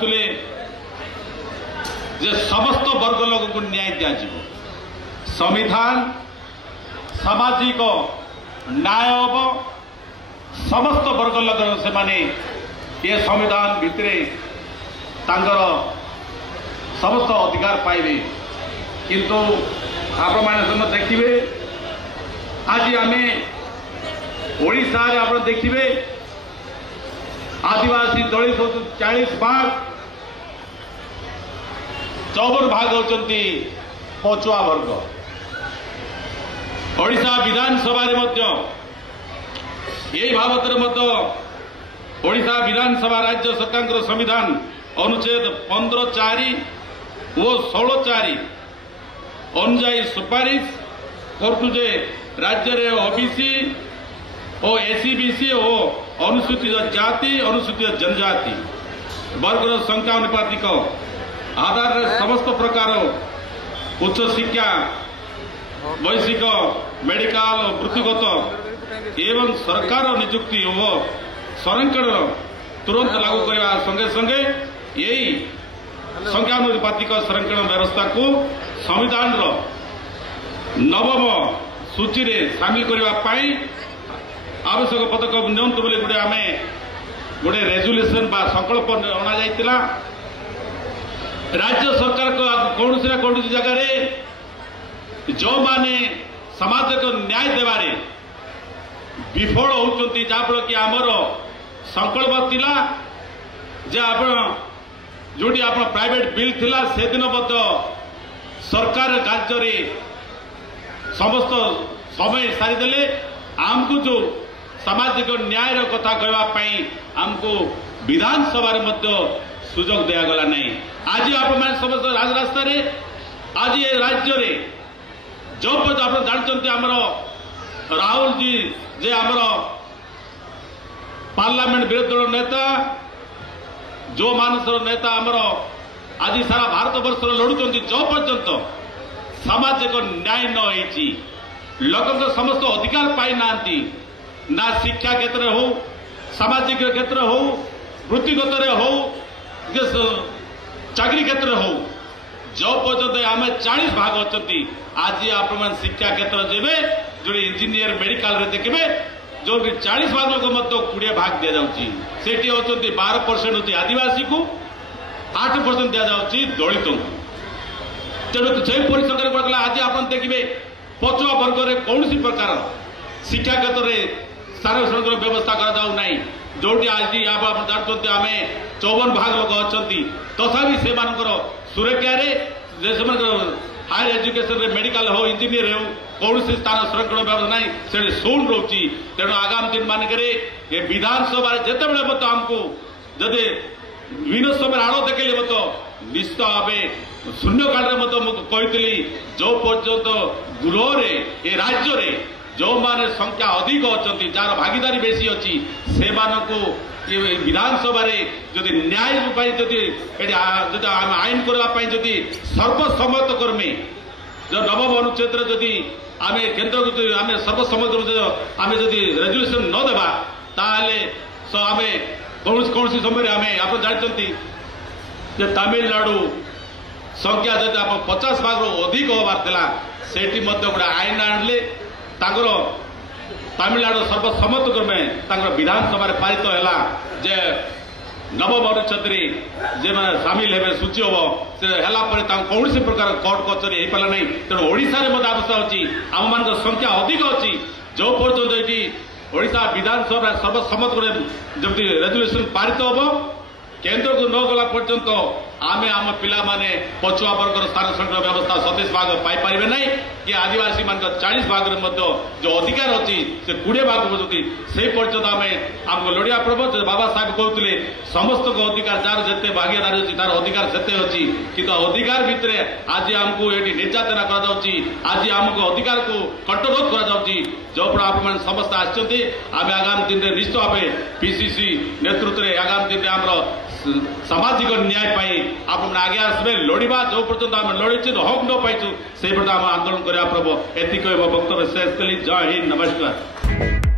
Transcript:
चाहूले जे समस्त वर्ग लोक को न्याय दिया संविधान सामाजिक न्याय हम समस्त वर्ग लोक से माने ये संविधान भितर समस्त अधिकार पाइबे किंतु आप देखिए आज आम ओडिशा रे आप देखिए आदिवासी दलित 40 भाग 54 भाग होचंती पछुआ वर्ग ओडिशा विधानसभा रे मध्य यही बाबत ओडिशा विधानसभा राज्य सरकार संविधान अनुच्छेद 15(4) और 16(4) अनुजाई सुपारिश करतुजे राज्य रे ओबीसी और एससीबीसी और अनुसूचित जाति अनुसूचित जनजाति वर्ग संख्या अनुपातिक आधार समस्त प्रकार उच्च शिक्षा वैश्विक मेडिकल वृत्तिगत एवं सरकार नियुक्ति और संरक्षण तुरंत लागू करने संगे संगे यही संख्यानुपातिक संरक्षण व्यवस्था को संविधान नवम सूची रे शामिल करने आवश्यक पदक्षेप नियंतु बोले गोटे आम गोटे रेजुलेशन बा संकल्प अणा जाइतिला राज्य सरकार को कौन ना कौन जगह जो माने समाज को न्याय देवारे विफल होती जहाँफल कि आमर संकल्प थिला जे आप जोटी आप प्राइवेट बिल थिला से दिन सरकार कार्य समस्त समय सारीदे आमको जो सामाजिक न्याय कथा कहवाई आमको विधानसभा सुजोग दिगला नहीं आज आप समस्त राजरास्ता आज ये राज्य रे जो आप जानते आमर राहुल जी जे आमर पार्लियामेंट विरोधी दल नेता जो मानसर नेता आमर आज सारा भारत वर्ष लड़ुंट जो पर्यंत सामाजिक न्याय न होती लोक समस्त अधिकार पाई ना शिक्षा क्षेत्र हो सामाजिक क्षेत्र हो वृत्तिगत हो चाकरी क्षेत्र हो जो पर्यंत आम 40 भाग अच्छा आज आप शिक्षा क्षेत्र जेबे जो इंजीनियर मेडिकल रे देखिए जो 40 भाग लोक 20 भाग दि जाऊँगी से 12% होती आदिवासी को 8% दि जाऊँगी दलित को तेणु से परिसंख्यान कर आज आप देखिए पछुआ वर्ग में कौन प्रकार शिक्षा क्षेत्र में सार्वजनिक व्यवस्था करा जोटी आज आप जानते आम 54 भाग लोक अच्छा तथापि से सुरक्षा हायर एजुकेशन मेडिकल हो इंजीनियर हो कौन स्थान संरक्षण व्यवस्था ना से शून्य रोचे तेणु आगामी दिन मानक विधानसभा जिते बड़े आमको जदि विभिन्न समय आड़ देखिले निश्चित भाव शून्यकाल कही जो पर्यंत गृह ये राज्य रे जो माने संख्या अधिक अच्छा जार भागीदारी बेसी अच्छी से विधानसभा जदि न्याय आईन करने जदि सर्वसम्मत कर्मी जो नवम अनुच्छेद जदि आम केन्द्र आम सर्वसम्मत आम जदि रेजुलेशन न देवा ताले आम कौन समय आम आप जानते तमिलनाडु संख्या जब आप 50 भाग अधिक हबार से गोटे आईन आणले तमिलनाडु सर्वसम्मत क्रमे विधानसभा पारित है जे नवम अनुच्छेद जे सामिल हे सूची हम से कौन प्रकार कोर्ट कचहरी हो पारा नहीं तेणु ओडिशा रे अवस्था अच्छी आम मान संख्या अधिक अच्छी जो पर्यटन ये ओडिशा विधानसभा सर्वसम्मत जमी रेजुलेशन पारित हम केन्द्र को न गला पर्यंत आम आम पिला माने पछुआ वर्गर स्थान संरक्षण व्यवस्था 27 भाग पाई ना कि आदिवासी मान 40 भाग जो अधिकार अच्छी से 20 भाग बुझुती से पर्यंत आम आमको लड़िया पड़ब बाबा साहेब कहते समस्त को अधिकार जार जिते भागीदारी अच्छी तार अधिकार सेते अच्छी किंतु अधिकार भितर आज आमको ये निर्यातना कर आज आमको अधिकार को कंट्रोल कर जो आप समस्त आसमें आगामी दिन में निश्चित भाव पीसीसी नेतृत्व में आगामी दिन में आम सामाजिक न्याय पाई आप आगे आसबे लड़वा जो पर्यटन आम लड़े हक न पाइचु से पर्यटन आम आंदोलन करने प्रभु एति वक्तव्य शेष कली। जय हिंद, नमस्कार।